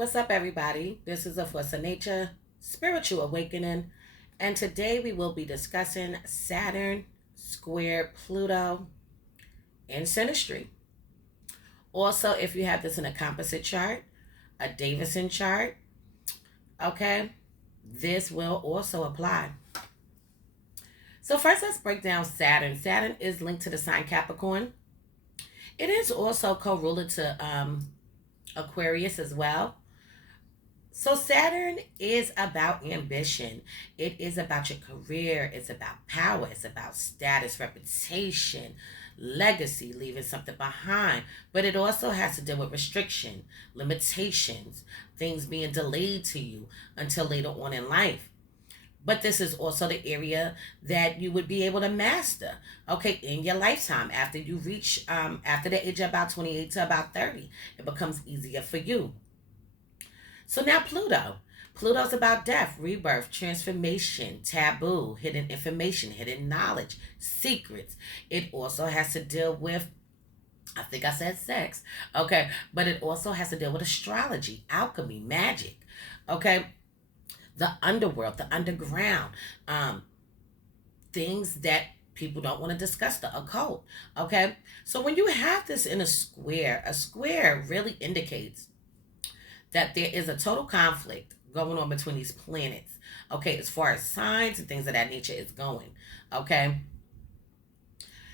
What's up, everybody? This is A Force of Nature, Spiritual Awakening, and today we will be discussing Saturn square Pluto in Synastry. Also, if you have this in a composite chart, a Davison chart, okay, this will also apply. So, first, let's break down Saturn. Saturn is linked to the sign Capricorn. It is also co ruler to Aquarius as well. So Saturn is about ambition. It is about your career. It's about power. It's about status, reputation, legacy, leaving something behind. But it also has to deal with restriction, limitations, things being delayed to you until later on in life. But this is also the area that you would be able to master, okay, in your lifetime after you reach, after the age of about 28 to about 30. It becomes easier for you. So now Pluto. Pluto's about death, rebirth, transformation, taboo, hidden information, hidden knowledge, secrets. It also has to deal with, I think I said sex, okay, but it also has to deal with astrology, alchemy, magic, okay, the underworld, the underground, things that people don't want to discuss, the occult, okay. So when you have this in a square really indicates that there is a total conflict going on between these planets. Okay, as far as signs and things of that nature is going. Okay.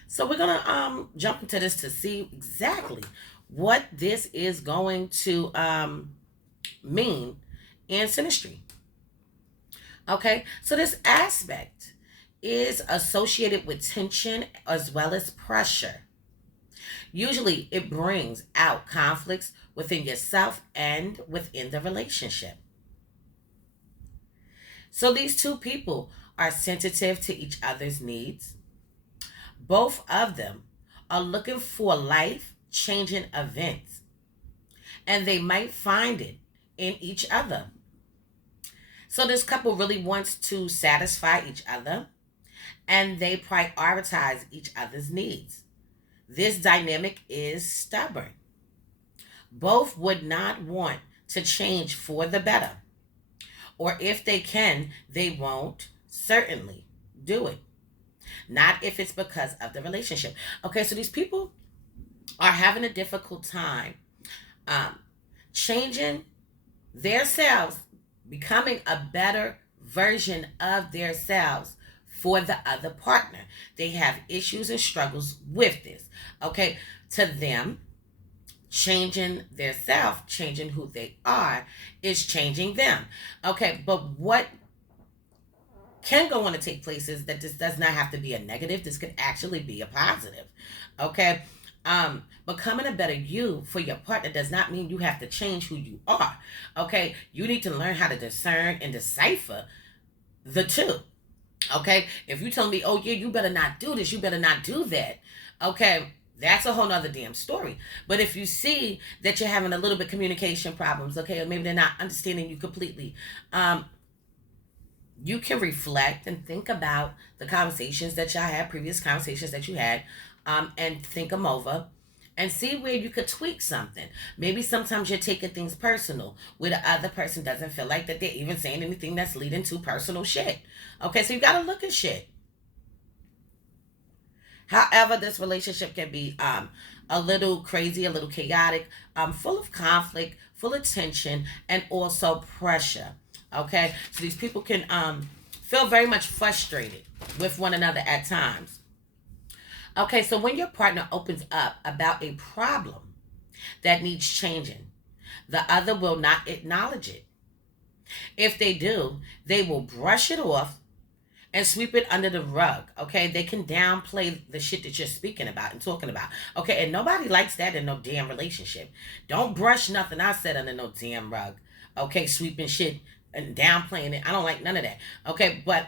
So we're gonna jump into this to see exactly what this is going to mean in synastry. Okay, so this aspect is associated with tension as well as pressure. Usually, it brings out conflicts within yourself and within the relationship. So, these two people are sensitive to each other's needs. Both of them are looking for life changing events, and they might find it in each other. So, this couple really wants to satisfy each other and they prioritize each other's needs. This dynamic is stubborn. Both would not want to change for the better. Or if they can, they won't certainly do it. Not if it's because of the relationship. Okay, so these people are having a difficult time um, changing their selves, becoming a better version of their selves for the other partner. They have issues and struggles with this. Okay, to them, changing their self, changing who they are, is changing them. Okay, but what can go on to take place is that this does not have to be a negative. This could actually be a positive. Okay. Becoming a better you for your partner does not mean you have to change who you are. Okay. You need to learn how to discern and decipher the two. Okay. If you tell me, oh yeah, you better not do this, you better not do that. Okay. That's a whole nother damn story. But if you see that you're having a little bit communication problems, okay, or maybe they're not understanding you completely, you can reflect and think about the conversations that y'all had, previous conversations that you had, and think them over and see where you could tweak something. Maybe sometimes you're taking things personal where the other person doesn't feel like that they're even saying anything that's leading to personal shit. Okay, so you got to look at shit. However, this relationship can be a little crazy, a little chaotic, full of conflict, full of tension, and also pressure. Okay, so these people can feel very much frustrated with one another at times. Okay, so when your partner opens up about a problem that needs changing, the other will not acknowledge it. If they do, they will brush it off and sweep it under the rug. Okay, they can downplay the shit that you're speaking about and talking about. Okay, and nobody likes that in no damn relationship. Don't brush nothing I said under no damn rug. Okay, sweeping shit and downplaying it. I don't like none of that. Okay, but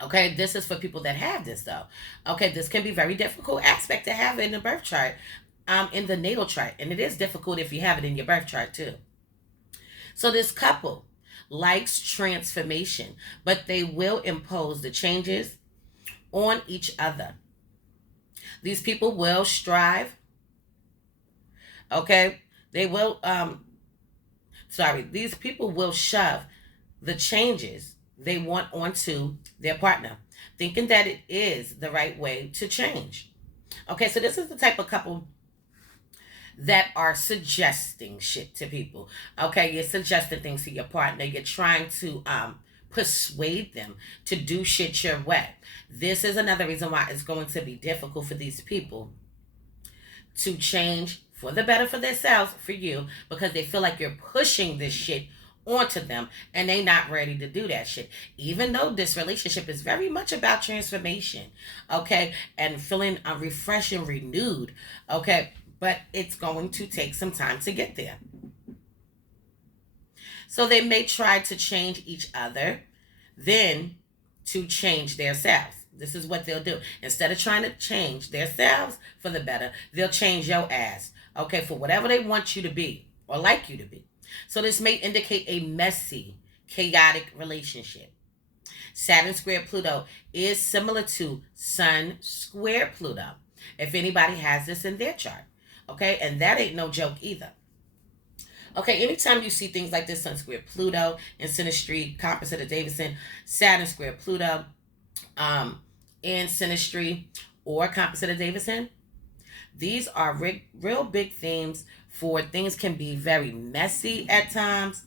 okay, this is for people that have this though. Okay, this can be very difficult aspect to have in the birth chart, in the natal chart, and it is difficult if you have it in your birth chart too. So this couple likes transformation, but they will impose the changes on each other. These people will strive, okay? They will These people will shove the changes they want onto their partner, thinking that it is the right way to change. Okay, so this is the type of couple that are suggesting shit to people. Okay, you're suggesting things to your partner. You're trying to persuade them to do shit your way. This is another reason why it's going to be difficult for these people to change for the better for themselves, for you, because they feel like you're pushing this shit onto them and they not ready to do that shit, even though this relationship is very much about transformation, okay, and feeling refreshed and renewed, okay, but it's going to take some time to get there. So they may try to change each other, then to change themselves. This is what they'll do. Instead of trying to change themselves for the better, they'll change your ass, okay, for whatever they want you to be or like you to be. So this may indicate a messy, chaotic relationship. Saturn square Pluto is similar to Sun square Pluto, if anybody has this in their chart. Okay, and that ain't no joke either. Okay, anytime you see things like this, Sun square Pluto in Synastry, Composite of Davison, Saturn square Pluto in Synastry or Composite of Davison, these are real big themes for things can be very messy at times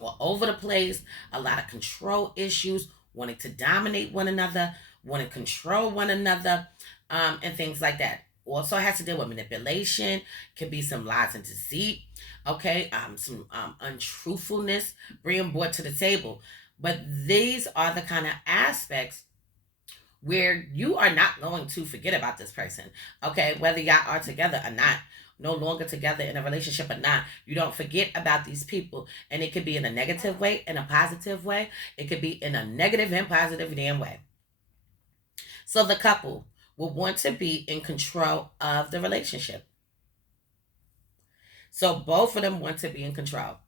or over the place, a lot of control issues, wanting to dominate one another, wanting to control one another, and things like that. Also has to deal with manipulation, can be some lies and deceit, okay, some untruthfulness being brought to the table. But these are the kind of aspects where you are not going to forget about this person, okay, whether y'all are together or not, no longer together in a relationship or not. You don't forget about these people, and it could be in a negative way, in a positive way. It could be in a negative and positive damn way. So the couple will want to be in control of the relationship. So both of them want to be in control.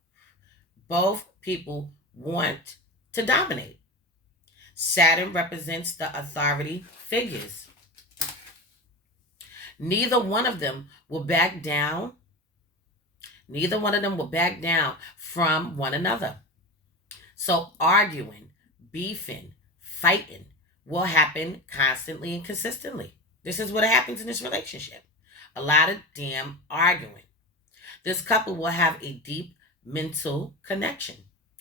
Both people want to dominate. Saturn represents the authority figures. Neither one of them will back down. Neither one of them will back down from one another. So arguing, beefing, fighting will happen constantly and consistently. This is what happens in this relationship. A lot of damn arguing. This couple will have a deep mental connection.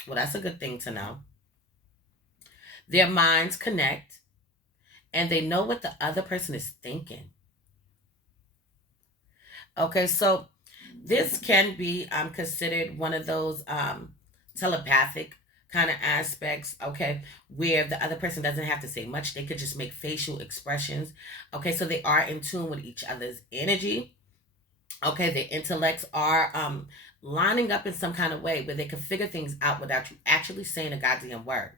Well, that's a good thing to know. Their minds connect and they know what the other person is thinking. Okay, so this can be considered one of those telepathic kind of aspects, okay, where the other person doesn't have to say much. They could just make facial expressions. Okay, so they are in tune with each other's energy. Okay, their intellects are lining up in some kind of way where they can figure things out without you actually saying a goddamn word.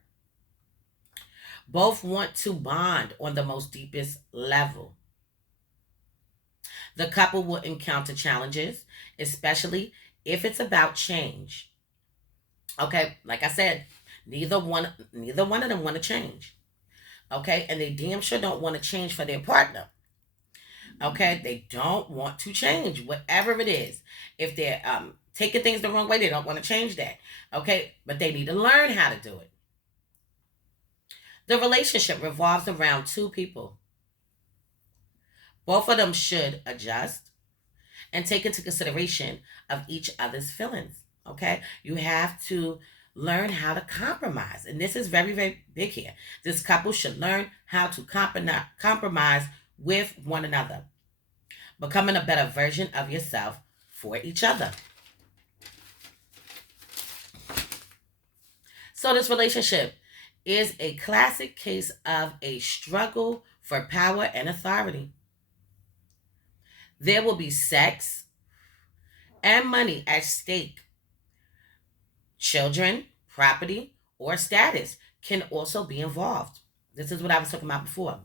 Both want to bond on the most deepest level. The couple will encounter challenges, especially if it's about change. Okay, like I said, neither one of them want to change. Okay, and they damn sure don't want to change for their partner. Okay, they don't want to change whatever it is. If they're taking things the wrong way, they don't want to change that. Okay, but they need to learn how to do it. The relationship revolves around two people. Both of them should adjust and take into consideration of each other's feelings. Okay, you have to learn how to compromise, and this is very, very big here. This couple should learn how to compromise with one another, becoming a better version of yourself for each other. So this relationship is a classic case of a struggle for power and authority. There will be sex and money at stake. Children, property, or status can also be involved. This is what I was talking about before.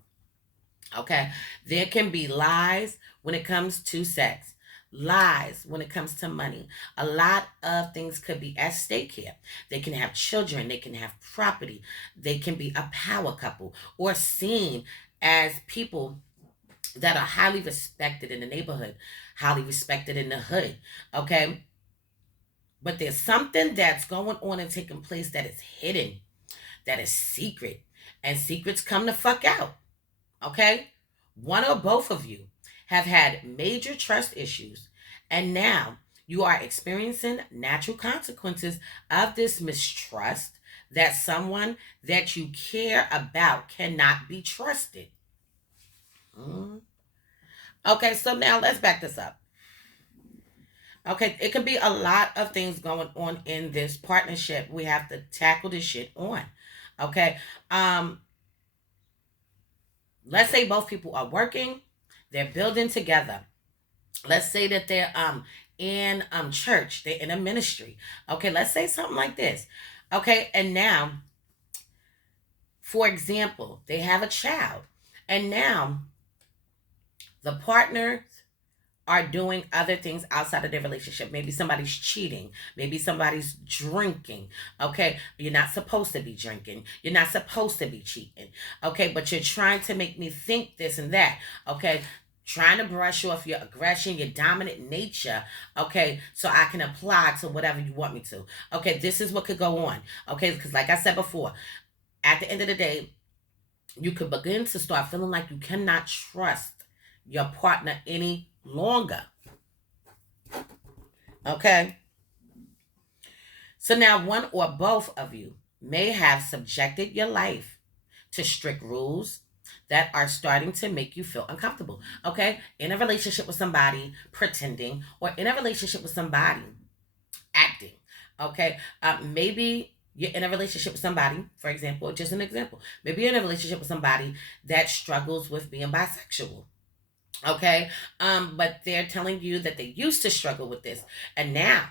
Okay, there can be lies when it comes to sex, lies when it comes to money. A lot of things could be at stake here. They can have children, they can have property, they can be a power couple or seen as people that are highly respected in the neighborhood, highly respected in the hood. Okay, But there's something that's going on and taking place that is hidden, that is secret. And secrets come the fuck out. Okay? One or both of you have had major trust issues, and now you are experiencing natural consequences of this mistrust, that someone that you care about cannot be trusted. Mm. Okay, so now let's back this up. Okay, it could be a lot of things going on in this partnership. We have to tackle this shit on. Okay. Let's say both people are working, they're building together. Let's say that they're in church, they're in a ministry. Okay, let's say something like this. Okay, and now, for example, they have a child, and now the partners are doing other things outside of their relationship. Maybe somebody's cheating. Maybe somebody's drinking. Okay. You're not supposed to be drinking. You're not supposed to be cheating. Okay. But you're trying to make me think this and that. Okay. Trying to brush off your aggression, your dominant nature. Okay. So I can apply to whatever you want me to. Okay. This is what could go on. Okay. Because like I said before, at the end of the day, you could begin to start feeling like you cannot trust your partner any longer. Okay. So now one or both of you may have subjected your life to strict rules that are starting to make you feel uncomfortable. Okay. In a relationship with somebody pretending, or in a relationship with somebody acting. Okay. Maybe you're in a relationship with somebody, for example, just an example. Maybe you're in a relationship with somebody that struggles with being bisexual. Okay. But they're telling you that they used to struggle with this, and now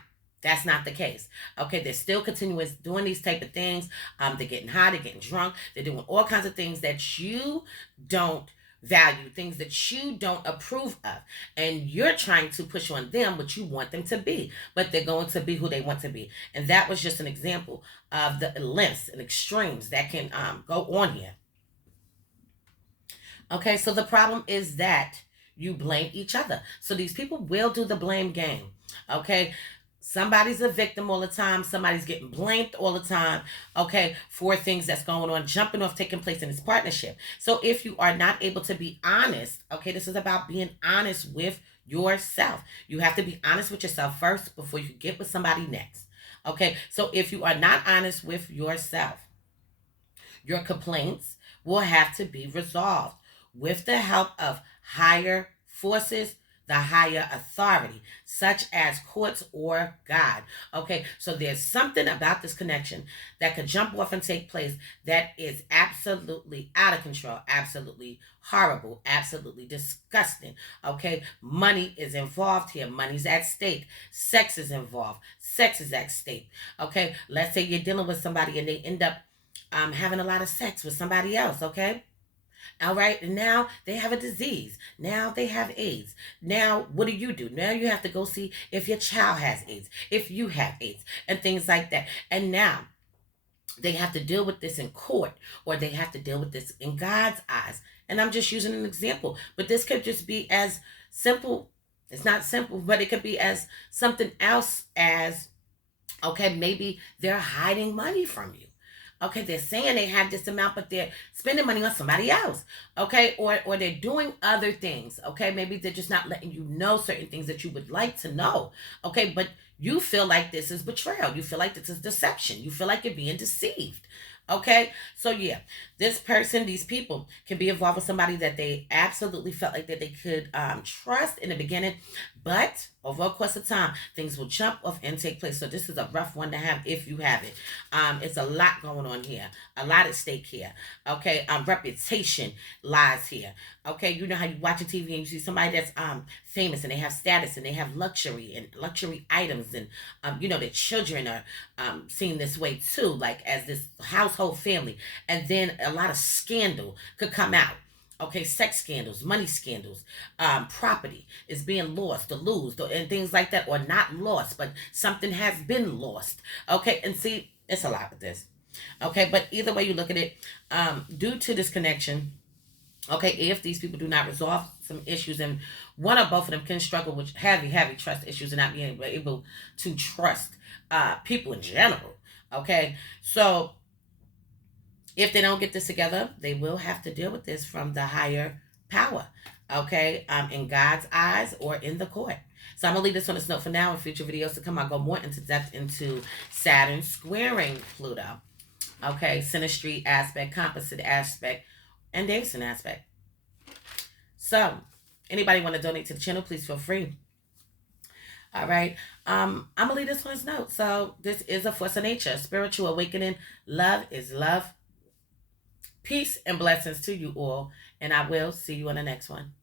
that's not the case. Okay, they're still continuous doing these type of things. They're getting high, they're getting drunk, they're doing all kinds of things that you don't value, things that you don't approve of, and you're trying to push on them what you want them to be, but they're going to be who they want to be. And that was just an example of the lengths and extremes that can go on here. Okay, so the problem is that you blame each other. So these people will do the blame game. Okay, somebody's a victim all the time. Somebody's getting blamed all the time. Okay, for things that's going on, jumping off, taking place in this partnership. So if you are not able to be honest, okay, this is about being honest with yourself. You have to be honest with yourself first before you get with somebody next. Okay, so if you are not honest with yourself, your complaints will have to be resolved with the help of higher forces, the higher authority, such as courts or God. Okay, so there's something about this connection that could jump off and take place that is absolutely out of control, absolutely horrible, absolutely disgusting. Okay, money is involved here, money's at stake, sex is involved, sex is at stake. Okay, let's say you're dealing with somebody and they end up having a lot of sex with somebody else. Okay, all right, and now they have a disease. Now they have AIDS. Now, what do? Now you have to go see if your child has AIDS, if you have AIDS, and things like that. And now they have to deal with this in court, or they have to deal with this in God's eyes. And I'm just using an example, but this could just be as simple. It's not simple, but it could be as something else as, okay, maybe they're hiding money from you. Okay, they're saying they have this amount, but they're spending money on somebody else. Okay, or they're doing other things. Okay, maybe they're just not letting you know certain things that you would like to know. Okay, but you feel like this is betrayal. You feel like this is deception. You feel like you're being deceived. Okay, so yeah, this person, these people can be involved with somebody that they absolutely felt like that they could trust in the beginning, but over a course of time, things will jump off and take place. So this is a rough one to have if you have it. It's a lot going on here, a lot at stake here. Okay, reputation lies here. Okay, you know how you watch a TV and you see somebody that's famous and they have status and they have luxury and luxury items, and their children are seen this way too, like as this household family, and then a lot of scandal could come out. Okay, sex scandals, money scandals, property is being lost or lose, and things like that, or not lost, but something has been lost. Okay, and see, it's a lot with this. Okay, but either way you look at it, due to this connection, okay, if these people do not resolve some issues and One or both of them can struggle with heavy trust issues and not being able to trust people in general. Okay, so if they don't get this together, they will have to deal with this from the higher power. Okay, in God's eyes or in the court. So I'm gonna leave this on this note for now. In future videos to come, I'll go more into depth into Saturn squaring Pluto. Okay, Synastry aspect, Composite aspect, and Davison aspect. So, anybody want to donate to the channel, please feel free. All right. I'm gonna leave this on this note. So this is a force of nature, spiritual awakening. Love is love. Peace and blessings to you all, and I will see you on the next one.